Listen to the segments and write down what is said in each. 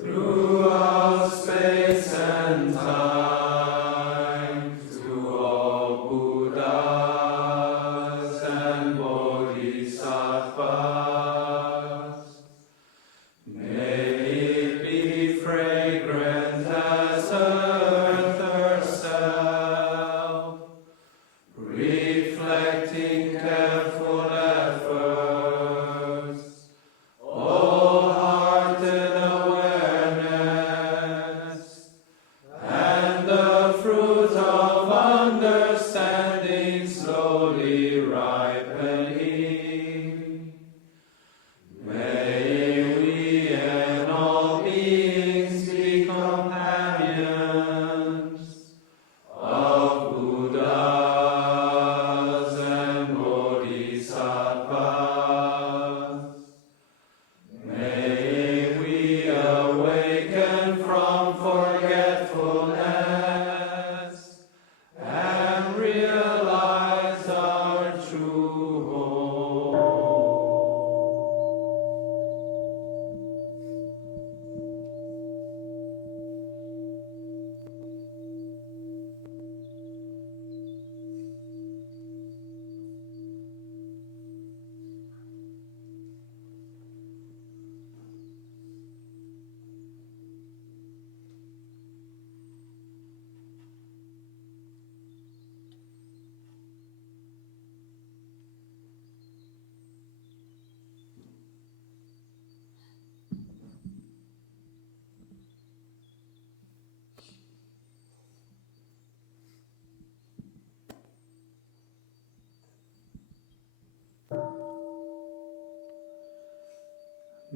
Throughout space and time, to all Buddhas and Bodhisattvas, may it be fragrant as earth herself, reflecting careful efforts, wholehearted awareness, and the fruit of understanding slowly ripening. May we and all beings be companions of Buddhas and Bodhisattvas. May we awaken from forgetfulness and realize our true home.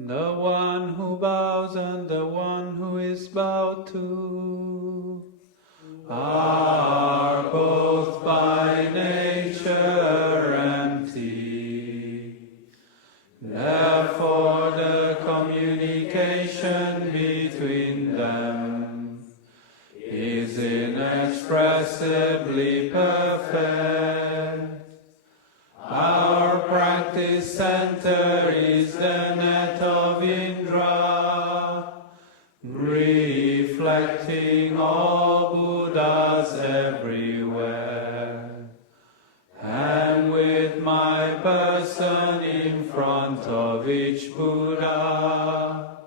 The one who bows and the one who is bowed to are both by nature empty. Therefore the communication between them is inexpressibly perfect. Our practice center is the net of Indra, reflecting all Buddhas everywhere. And with my person in front of each Buddha,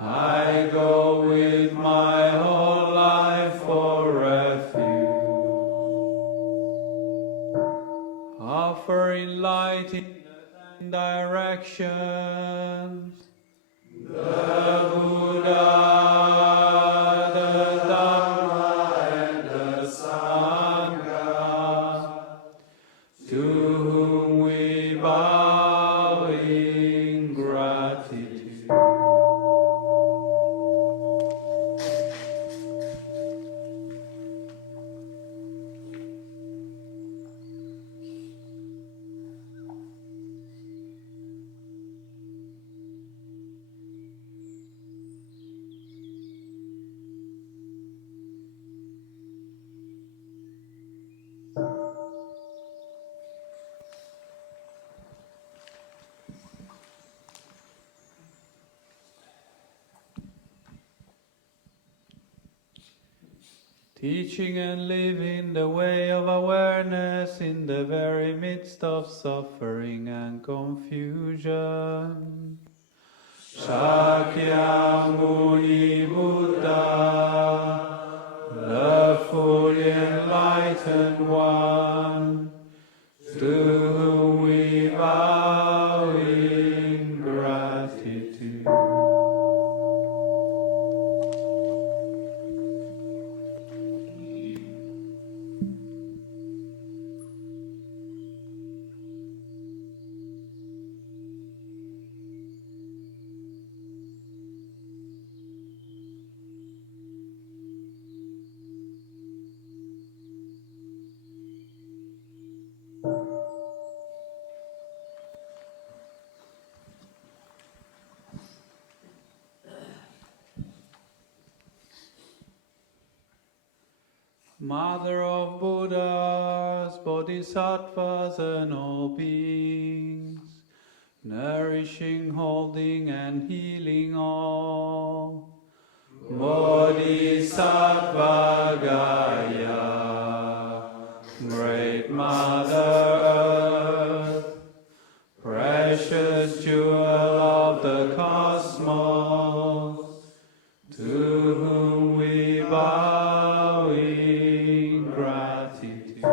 I go with my whole life for refuge. Offering light in the directions, the Buddha, the Dharma, and the Sangha, to whom we bow in gratitude. Teaching and living the way of awareness in the very midst of suffering and confusion. Shakyamuni Buddha, the fully enlightened one, to whom we bow in gratitude. Mother of Buddhas, Bodhisattvas, and all beings, nourishing, holding, and healing all. Bodhisattva Gaya, Great Mother Earth, precious jewel of the cosmos, to whom we bow in gratitude.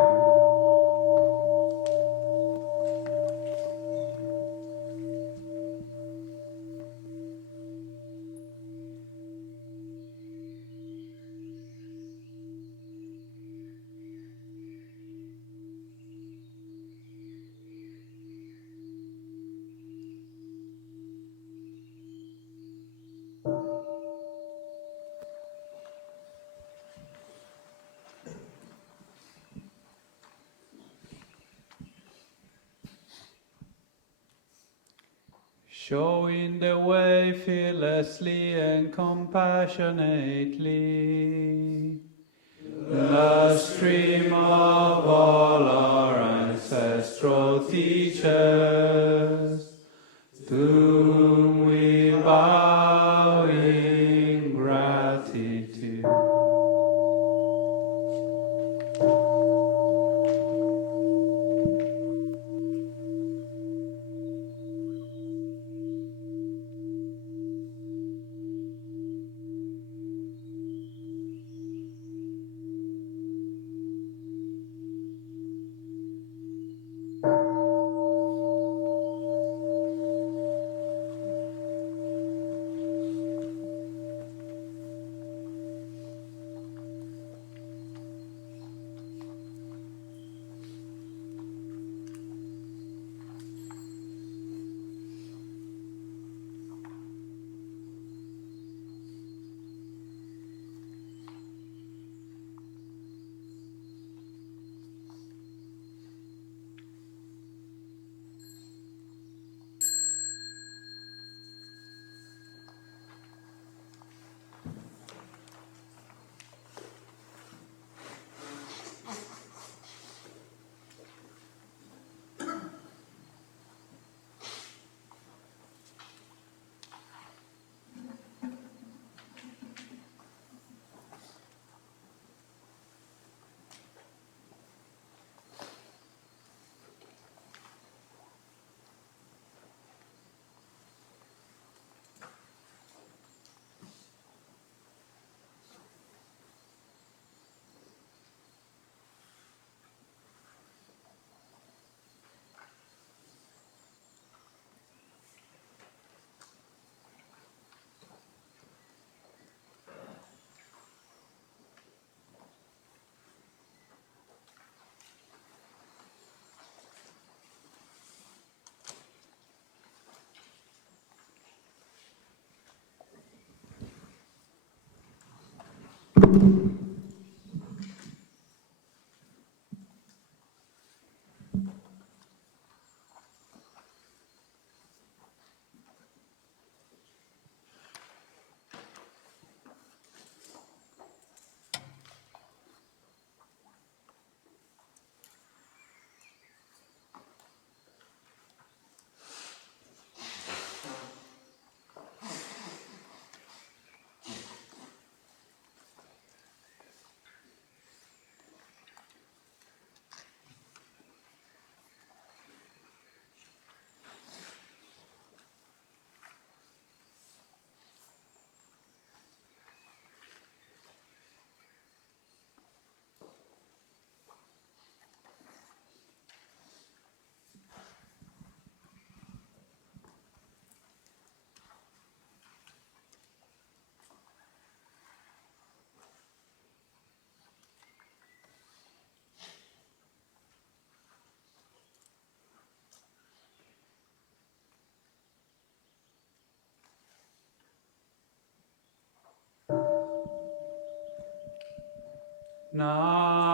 Showing the way fearlessly and compassionately, the stream of all our ancestral teachers, to whom we bow in gratitude.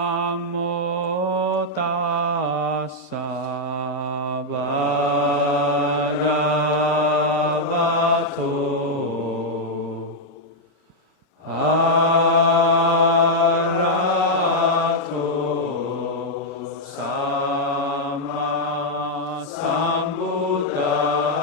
Namo tassa bhagavato arahato samma sambuddhassa.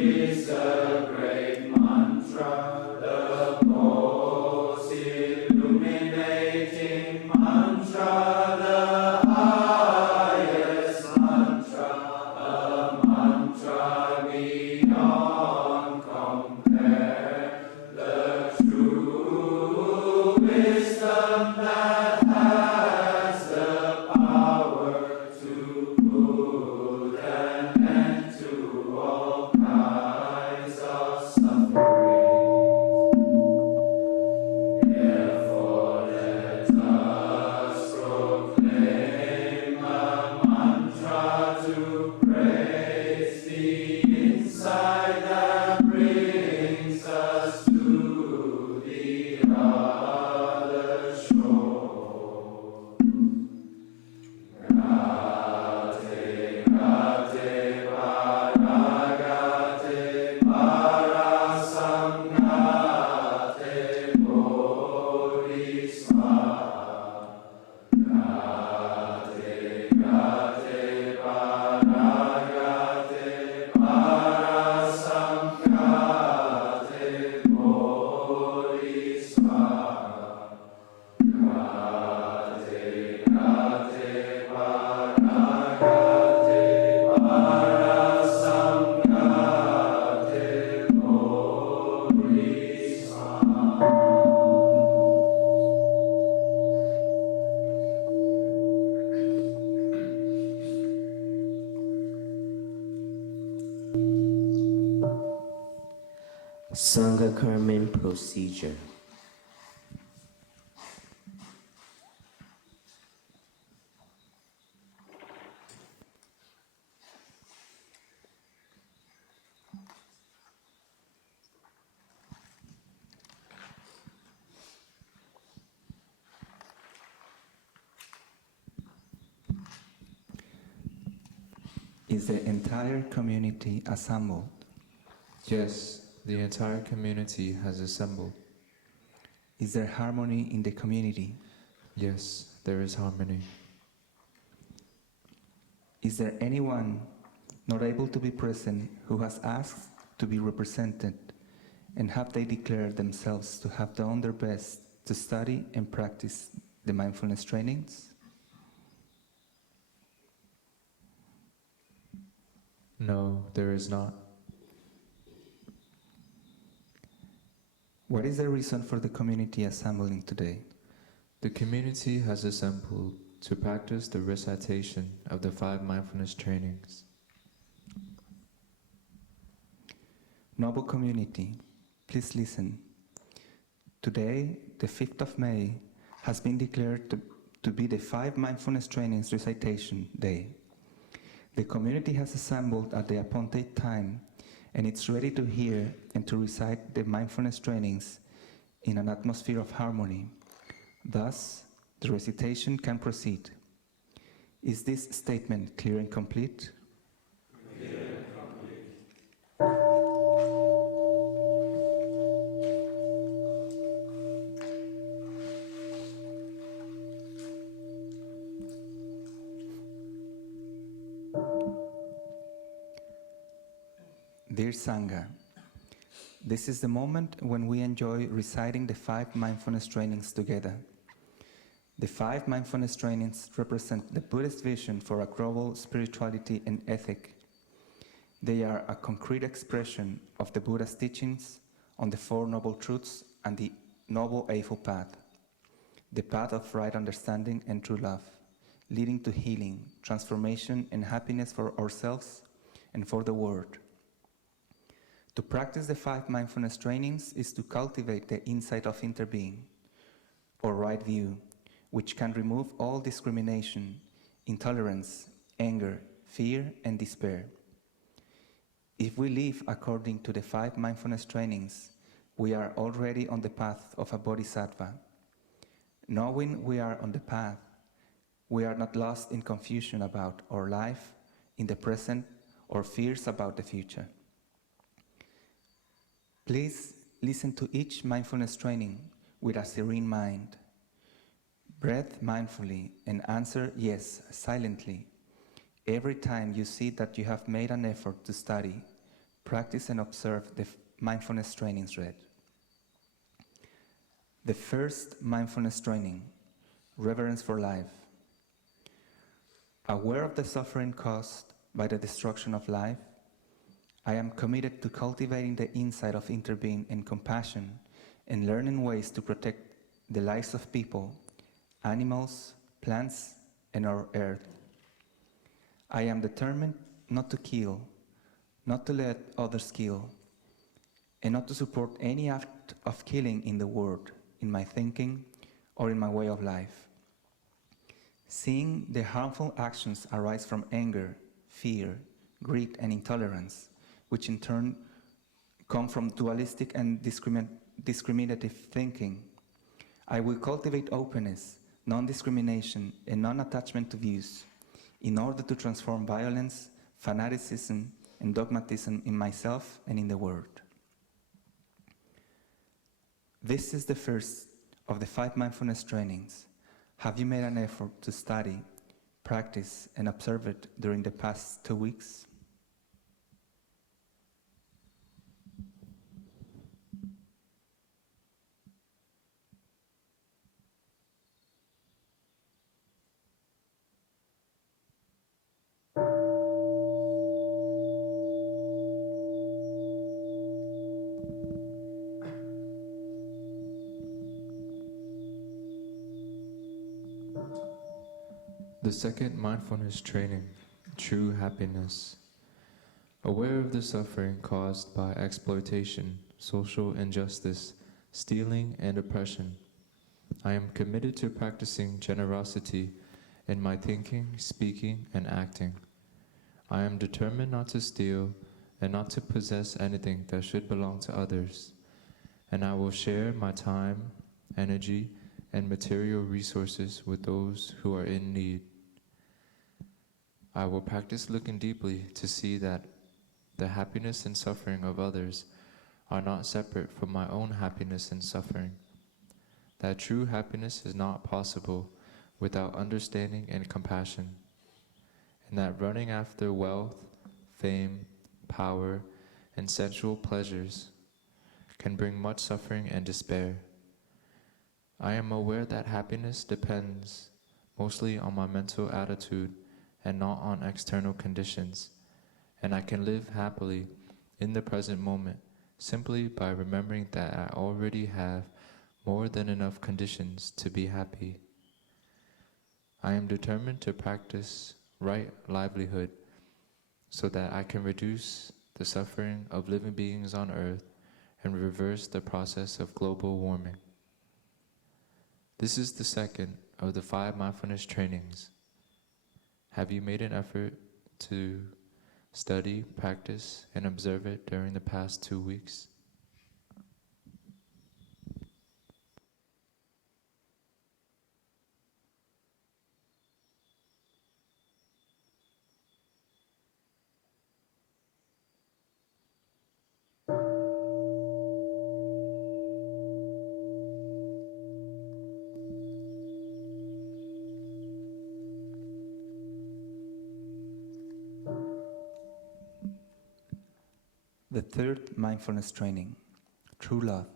is a great mantra, the most illuminating mantra, the highest mantra, a mantra beyond compare, the true wisdom that has the power to put an end to all kinds of suffering. Therefore, let us proclaim a mantra to praise the insight that brings us to the other shore. Gate, gate, paragate, parasamgate, bodhisattva. Gate, gate, paragate, parasamgate, bodhisattva. Gate, gate, paragate, parasamgate, bodhisattva. Sangha Karman Procedure. Is the entire community assembled? Yes, the entire community has assembled. Is there harmony in the community? Yes, there is harmony. Is there anyone not able to be present who has asked to be represented, and have they declared themselves to have done their best to study and practice the mindfulness trainings? No, there is not. What is the reason for the community assembling today? The community has assembled to practice the recitation of the Five Mindfulness Trainings. Noble community, please listen. Today, the 5th of May, has been declared to be the Five Mindfulness Trainings Recitation Day. The community has assembled at the appointed time, and it's ready to hear and to recite the mindfulness trainings in an atmosphere of harmony. Thus, the recitation can proceed. Is this statement clear and complete? Clear and complete. Dear Sangha, this is the moment when we enjoy reciting the 5 mindfulness trainings together. The 5 mindfulness trainings represent the Buddhist vision for a global spirituality and ethic. They are a concrete expression of the Buddha's teachings on the 4 Noble Truths and the Noble Eightfold Path, the path of right understanding and true love, leading to healing, transformation, and happiness for ourselves and for the world. To practice the 5 mindfulness trainings is to cultivate the insight of interbeing, or right view, which can remove all discrimination, intolerance, anger, fear, and despair. If we live according to the 5 mindfulness trainings, we are already on the path of a bodhisattva. Knowing we are on the path, we are not lost in confusion about our life in the present or fears about the future. Please listen to each mindfulness training with a serene mind. Breathe mindfully and answer yes silently every time you see that you have made an effort to study, practice and observe the mindfulness trainings read. The first mindfulness training, reverence for life. Aware of the suffering caused by the destruction of life, I am committed to cultivating the insight of interbeing and compassion and learning ways to protect the lives of people, animals, plants, and our earth. I am determined not to kill, not to let others kill, and not to support any act of killing in the world, in my thinking, or in my way of life. Seeing the harmful actions arise from anger, fear, greed, and intolerance, which in turn come from dualistic and discriminative thinking, I will cultivate openness, non-discrimination, and non-attachment to views in order to transform violence, fanaticism, and dogmatism in myself and in the world. This is the first of the 5 mindfulness trainings. Have you made an effort to study, practice, and observe it during the past 2 weeks? The second mindfulness training, true happiness. Aware of the suffering caused by exploitation, social injustice, stealing, and oppression, I am committed to practicing generosity in my thinking, speaking, and acting. I am determined not to steal and not to possess anything that should belong to others, and I will share my time, energy, and material resources with those who are in need. I will practice looking deeply to see that the happiness and suffering of others are not separate from my own happiness and suffering, that true happiness is not possible without understanding and compassion, and that running after wealth, fame, power, and sensual pleasures can bring much suffering and despair. I am aware that happiness depends mostly on my mental attitude and not on external conditions, and I can live happily in the present moment simply by remembering that I already have more than enough conditions to be happy. I am determined to practice right livelihood so that I can reduce the suffering of living beings on earth and reverse the process of global warming. This is the second of the 5 mindfulness trainings. Have you made an effort to study, practice, and observe it during the past 2 weeks? The third mindfulness training, true love.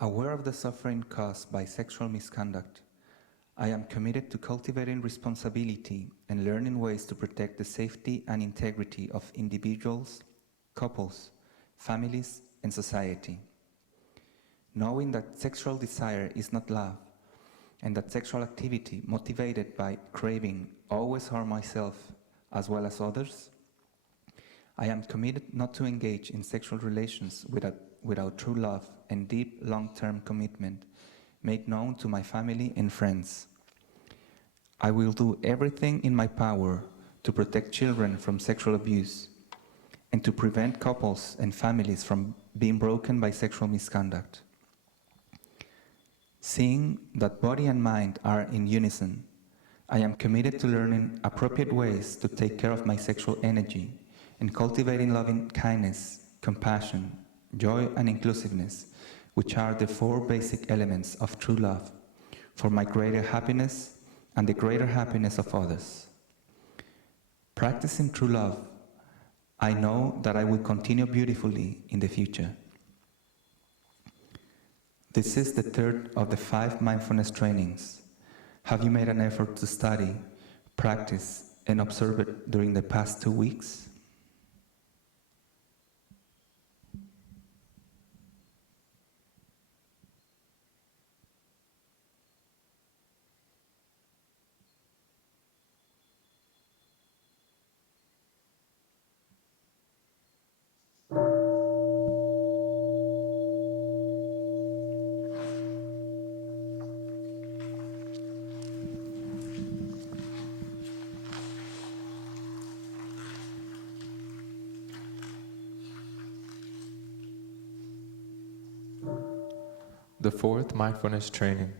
Aware of the suffering caused by sexual misconduct, I am committed to cultivating responsibility and learning ways to protect the safety and integrity of individuals, couples, families, and society. Knowing that sexual desire is not love, and that sexual activity motivated by craving always harm myself as well as others, I am committed not to engage in sexual relations without true love and deep long-term commitment made known to my family and friends. I will do everything in my power to protect children from sexual abuse and to prevent couples and families from being broken by sexual misconduct. Seeing that body and mind are in unison, I am committed to learning appropriate ways to take care of my sexual energy and cultivating loving kindness, compassion, joy, and inclusiveness, which are the 4 basic elements of true love, for my greater happiness and the greater happiness of others. Practicing true love, I know that I will continue beautifully in the future. This is the third of the 5 mindfulness trainings. Have you made an effort to study, practice, and observe it during the past 2 weeks? The fourth mindfulness training,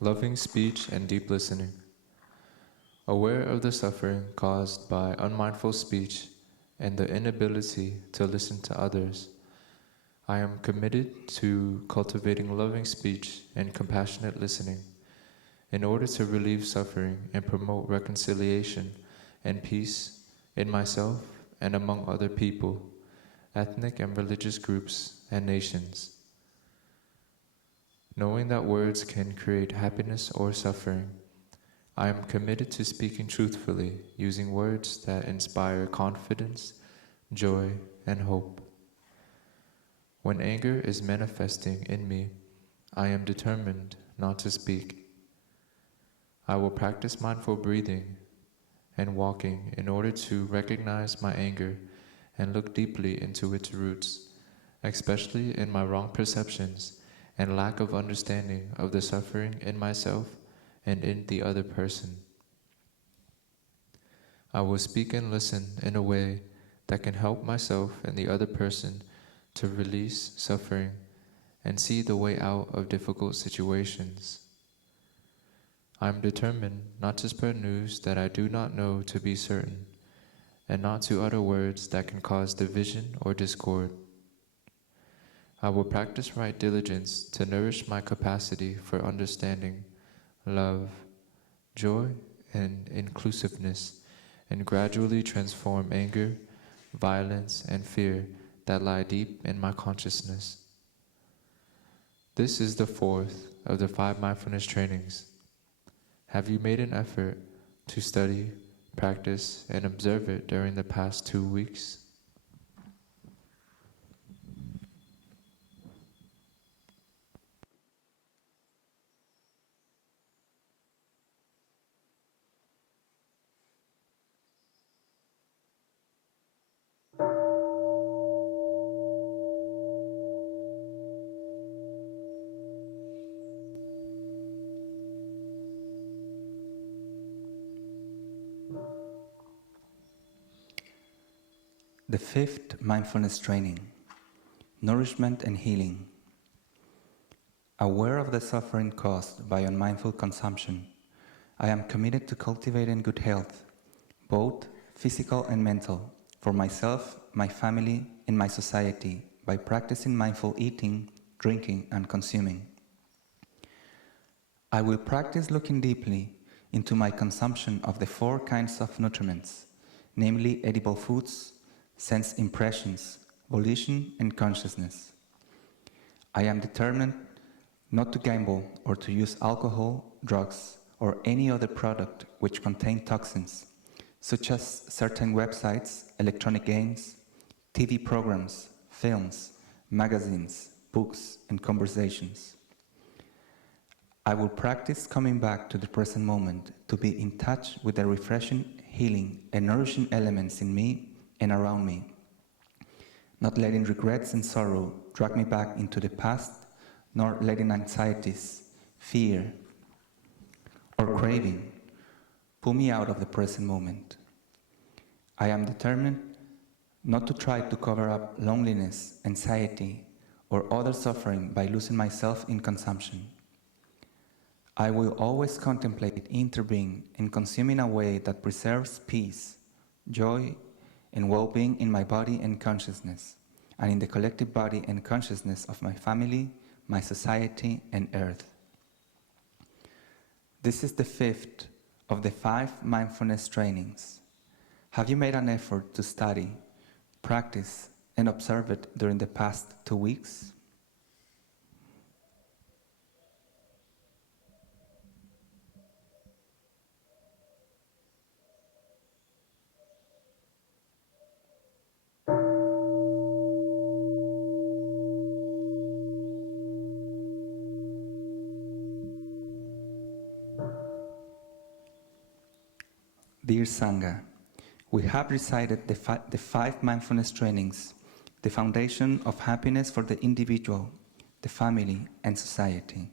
loving speech and deep listening. Aware of the suffering caused by unmindful speech and the inability to listen to others, I am committed to cultivating loving speech and compassionate listening in order to relieve suffering and promote reconciliation and peace in myself and among other people, ethnic and religious groups, and nations. Knowing that words can create happiness or suffering, I am committed to speaking truthfully, using words that inspire confidence, joy, and hope. When anger is manifesting in me, I am determined not to speak. I will practice mindful breathing and walking in order to recognize my anger and look deeply into its roots, especially in my wrong perceptions and lack of understanding of the suffering in myself and in the other person. I will speak and listen in a way that can help myself and the other person to release suffering and see the way out of difficult situations. I am determined not to spread news that I do not know to be certain, and not to utter words that can cause division or discord. I will practice right diligence to nourish my capacity for understanding, love, joy, and inclusiveness, and gradually transform anger, violence, and fear that lie deep in my consciousness. This is the fourth of the 5 mindfulness trainings. Have you made an effort to study, practice, and observe it during the past 2 weeks? The 5th mindfulness training, nourishment and healing. Aware of the suffering caused by unmindful consumption, I am committed to cultivating good health, both physical and mental, for myself, my family, and my society by practicing mindful eating, drinking, and consuming. I will practice looking deeply into my consumption of the 4 kinds of nutriments, namely edible foods, sense impressions, volition, and consciousness. I am determined not to gamble or to use alcohol, drugs, or any other product which contain toxins, such as certain websites, electronic games, TV programs, films, magazines, books, and conversations. I will practice coming back to the present moment to be in touch with the refreshing, healing, and nourishing elements in me and around me, not letting regrets and sorrow drag me back into the past, nor letting anxieties, fear, or craving pull me out of the present moment. I am determined not to try to cover up loneliness, anxiety, or other suffering by losing myself in consumption. I will always contemplate interbeing and consume in a way that preserves peace, joy, and well-being in my body and consciousness, and in the collective body and consciousness of my family, my society, and earth. This is the 5th of the 5 mindfulness trainings. Have you made an effort to study, practice and observe it during the past 2 weeks? Dear Sangha, we have recited the five mindfulness trainings, the foundation of happiness for the individual, the family, and society.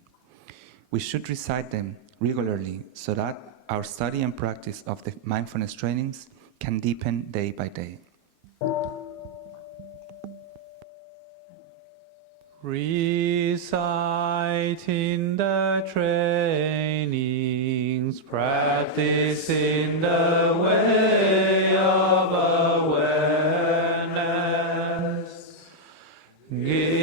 We should recite them regularly so that our study and practice of the mindfulness trainings can deepen day by day. Reciting the trainings, practicing the way of awareness. Give